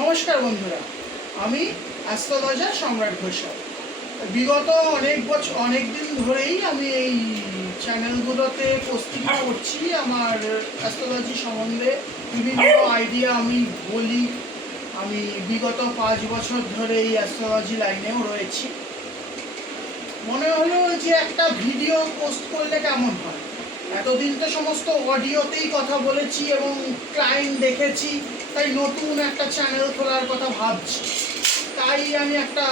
নমস্কার বন্ধুরা, আমি অ্যাস্ট্রোলজার সম্রাট ঘোষাল। বিগত অনেক দিন ধরেই আমি এই চ্যানেলগুলোতে পোস্টিং করছি। আমার অ্যাস্ট্রোলজি সম্বন্ধে বিভিন্ন আইডিয়া আমি বলি। আমি বিগত 5 বছর ধরে এই অ্যাস্ট্রোলজি লাইনেও রয়েছি। মনে হলো যে একটা ভিডিও পোস্ট করলে কেমন হয়। এতদিন তো সমস্ত অডিওতেই কথা বলেছি এবং ক্লায়েন্ট দেখেছি, তাই নতুন একটা চ্যানেল খোলার কথা ভাবছি। তাই আমি একটা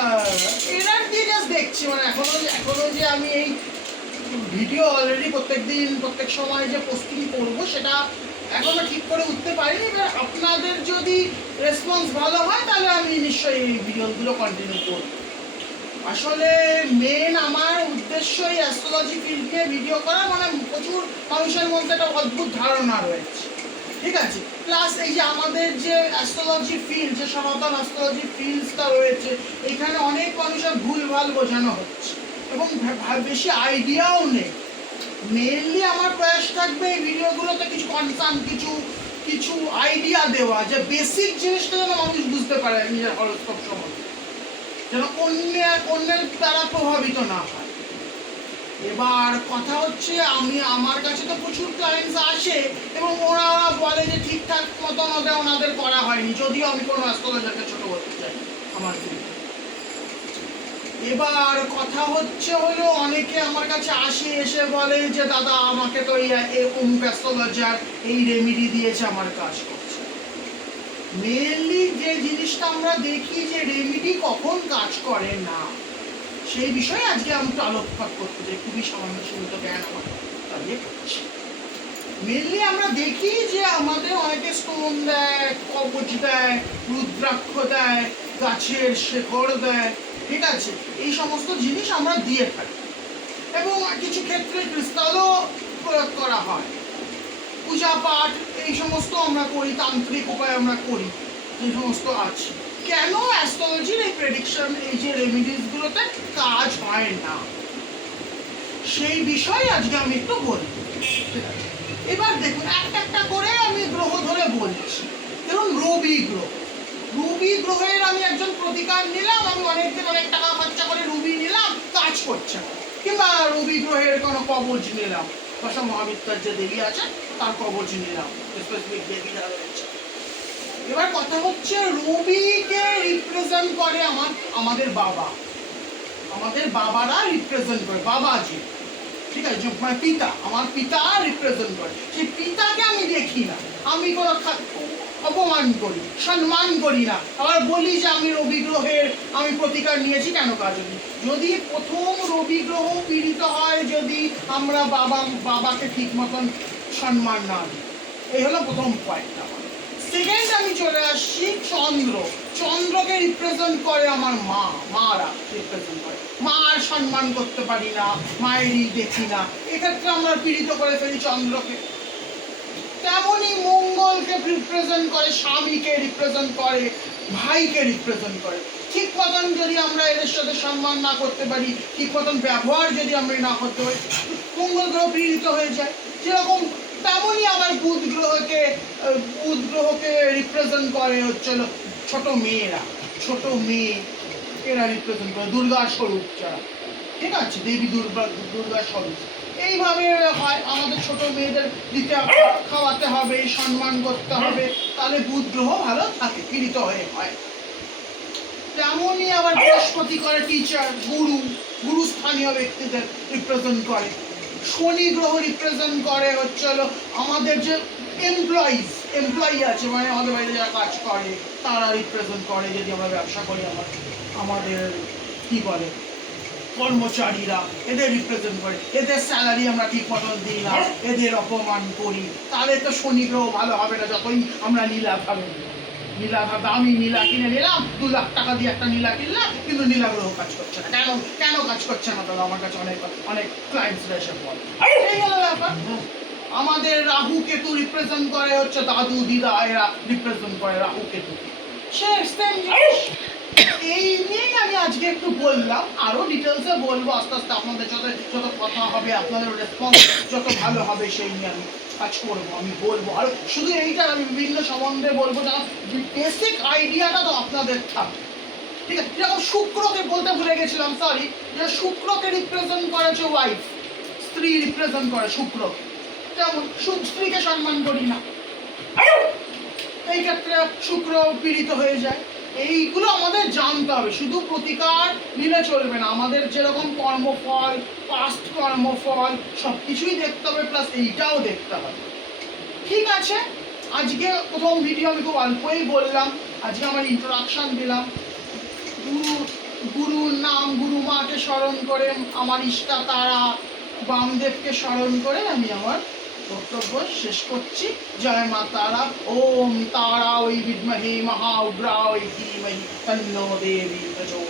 ট্রেলার দিয়ে জাস্ট দেখছি, মানে এখনো যে আমি এই ভিডিও অলরেডি প্রত্যেক সময় যে পোস্টিং করব সেটা এখনো ঠিক করে উঠতে পারিনি। এবার আপনাদের যদি রেসপন্স ভালো হয় তাহলে আমি নিশ্চয়ই এই ভিডিওগুলো কন্টিনিউ করব। আসলে মেন আমার উদ্দেশ্য এই অ্যাস্ট্রোলজি ফিল্ড নিয়ে ভিডিও করা, মানে প্রচুর মানুষের মধ্যে একটা অদ্ভুত ধারণা রয়েছে, ঠিক আছে। প্লাস এই যে আমাদের যে অ্যাস্ট্রোলজি ফিল্ড, যে সনাতন অ্যাস্ট্রোলজি ফিল্ডসটা রয়েছে, এখানে অনেক মানুষের ভুলভাল বোঝানো হচ্ছে এবং বেশি আইডিয়াও নেই। মেনলি আমার প্রয়াস থাকবে এই ভিডিওগুলোতে কিছু কনসার্ন, কিছু আইডিয়া দেওয়া, যে বেসিক জিনিসটা যেন মানুষ বুঝতে পারে নিজের হরোস্কোপ সম্বন্ধে, যেন অন্যের দ্বারা প্রভাবিত না হয়। এবার কথা হচ্ছে, আমার কাছে তো প্রচুর ক্লায়েন্টস আসে এবং ওরা বলে যে ঠিকঠাক মতন ওনাদের করা হয়নি, যদিও আমি কোনো অ্যাস্ট্রোলজারকে ছোট বলতে চাই আমার ফিল্ডে। এবার কথা হচ্ছে হলো, অনেকে আমার কাছে এসে বলে যে দাদা আমাকে তো এই অমুক অ্যাস্ট্রোলজার এই রেমেডি দিয়েছে, আমার কাজ করছে। মেনলি যে জিনিসটা আমরা দেখি যে রেমেডি কখন কাজ করে না, সেই বিষয়ে আজকে আমি একটু আলোকপাত করতে চাই। খুবই সামান্য সীমিত জ্ঞান আমার তাহলে করছি। মেনলি আমরা দেখি যে আমাদের অনেকে স্টোন দেয়, কবচ দেয়, রুদ্রাক্ষ দেয়, গাছের শেকড় দেয়, ঠিক আছে। এই সমস্ত জিনিস আমরা দিয়ে থাকি এবং কিছু ক্ষেত্রে ক্রিস্টালও প্রয়োগ করা হয়। পূজা পাঠ এই সমস্ত আমরা করি, তান্ত্রিক উপায় আমরা করি, এই সমস্ত আছে। কেন অ্যাস্ট্রোলজির এই প্রেডিকশন, এই যে রেমিডিসগুলোতে কাজ হয় না, সেই বিষয়ে আজকে আমি একটু বলবো। এবার দেখুন, একটা করে আমি গ্রহ ধরে বলছি। ধরুন রবি গ্রহের আমি একজন প্রতিকার নিলাম, আমি অনেক টাকা খরচা করে রবি নিলাম, কাজ করছে না। কিংবা রবি গ্রহের কোনো কবচ নিলাম, দশা মহাবিদ্যার যে দেবী আছে তার কবচ নিলাম, স্পেসিফিক দেবী যারা রয়েছে। এবার কথা হচ্ছে, রবিকে রিপ্রেজেন্ট করে আমাদের বাবারা রিপ্রেজেন্ট করে, বাবাজি, ঠিক আছে, মানে পিতা, আমার পিতা রিপ্রেজেন্ট করে। সেই পিতাকে আমি দেখি না, আমি কোনো অপমান করি, সম্মান করি না, আবার বলি যে আমি রবি গ্রহের আমি প্রতিকার নিয়েছি, কেন কাজ হয়নি। যদি প্রথম রবি গ্রহ পীড়িত হয়, যদি আমরা বাবাকে ঠিক মতন সম্মান না দিই, এই হলো প্রথম পয়েন্ট। সেকেন্ড আমি চলে আসছি চন্দ্রকে রিপ্রেজেন্ট করে আমার মারা রিপ্রেজেন্ট করে। মার সম্মান করতে পারি না, মায়েরই দেখি না, এক্ষেত্রে আমরা পীড়িত করে ফেলি চন্দ্রকে। তেমনই মঙ্গলকে রিপ্রেজেন্ট করে, স্বামীকে রিপ্রেজেন্ট করে, ভাইকে রিপ্রেজেন্ট করে। ঠিক মতন যদি আমরা এদের সাথে সম্মান না করতে পারি, ঠিক মতন ব্যবহার যদি আমরা না করতে পারি, মঙ্গল গ্রহ পীড়িত হয়ে যায়। যেরকম তেমনই আবার বুধ গ্রহকে রিপ্রেজেন্ট করে হচ্ছে ছোট মেয়ে, এরা রিপ্রেজেন্ট করে দুর্গা স্বরূপ যারা, ঠিক আছে, দেবী দুর্গা স্বরূপ। এইভাবে হয়, আমাদের ছোট মেয়েদের দিতে খাওয়াতে হবে, সম্মান করতে হবে, তাহলে বুধ গ্রহ ভালো থাকে, পীড়িত হয়ে হয়। তেমনই আবার বৃহস্পতি করে টিচার, গুরুস্থানীয় ব্যক্তিদের রিপ্রেজেন্ট করে। শনি গ্রহ রিপ্রেজেন্ট করে হচ্ছে আমাদের যে এমপ্লয়ি আছে, মানে আমাদের বাড়িতে যারা কাজ করে তারা রিপ্রেজেন্ট করে। যদি আমরা ব্যবসা করি, আমাদের কি বলে কর্মচারীরা, এদের রিপ্রেজেন্ট করে। এদের স্যালারি আমরা ঠিক মতন দিই না, এদের অপমান করি, তাহলে তো শনি গ্রহ ভালো হবে না। যতই আমরা আমি নীলা কিনে নিলাম, 2 লাখ টাকা দিয়ে একটা নীলা কিনলাম, কিন্তু নীলা গ্রহ কাজ করছে না। কেন কাজ করছে না দাদা? আমার কাছে অনেক ক্লায়েন্টসরা এসে বলে। এই হলো ব্যাপার। আমাদের রাহু কেতু রিপ্রেজেন্ট করে হচ্ছে দাদু দিদা, এরা রিপ্রেজেন্ট করে রাহু কেতু। এই নিয়েই আমি আজকে একটু বললাম, আরো ডিটেলসে বলবো আস্তে আস্তে। আপনাদের যত কথা হবে, আপনাদের রেসপন্স যত ভালো হবে, সেই নিয়ে আমি কাজ করবো, আমি বলবো। আর শুধু এইটা আমি বিভিন্ন সম্বন্ধে বলবো, যেন বেসিক আইডিয়াটা তো আপনাদের থাকবে। ঠিক আছে, যেরকম শুক্রকে বলতে ভুলে গেছিলাম, সরি, যে শুক্রকে রিপ্রেজেন্ট করেছে ওয়াইফ, স্ত্রী রিপ্রেজেন্ট করে শুক্রকে। যেমন স্ত্রীকে সম্মান করি না, এই ক্ষেত্রে শুক্র পীড়িত হয়ে যায়। এইগুলো আমাদের জানতে হবে, শুধু প্রতিকার নিলে চলবে না, আমাদের যেরকম কর্মফল, পাস্ট কর্মফল সব কিছুই দেখতে হবে, প্লাস এইটাও দেখতে হবে। ঠিক আছে, আজকে প্রথম ভিডিও আমি খুব অল্পই বললাম, আজকে আমার ইন্ট্রোডাকশন দিলাম। গুরুর নাম, গুরু মাকে স্মরণ করে, আমার ইষ্টা তারা বামদেবকে স্মরণ করে আমি আমার বক্তব্য শেষ করছি। জয় মা তারা। ওম তারা ওই বিদ্মহে মহা উগ্রা ওই ধীমহি তন্নো দেবী প্রচোদয়াৎ।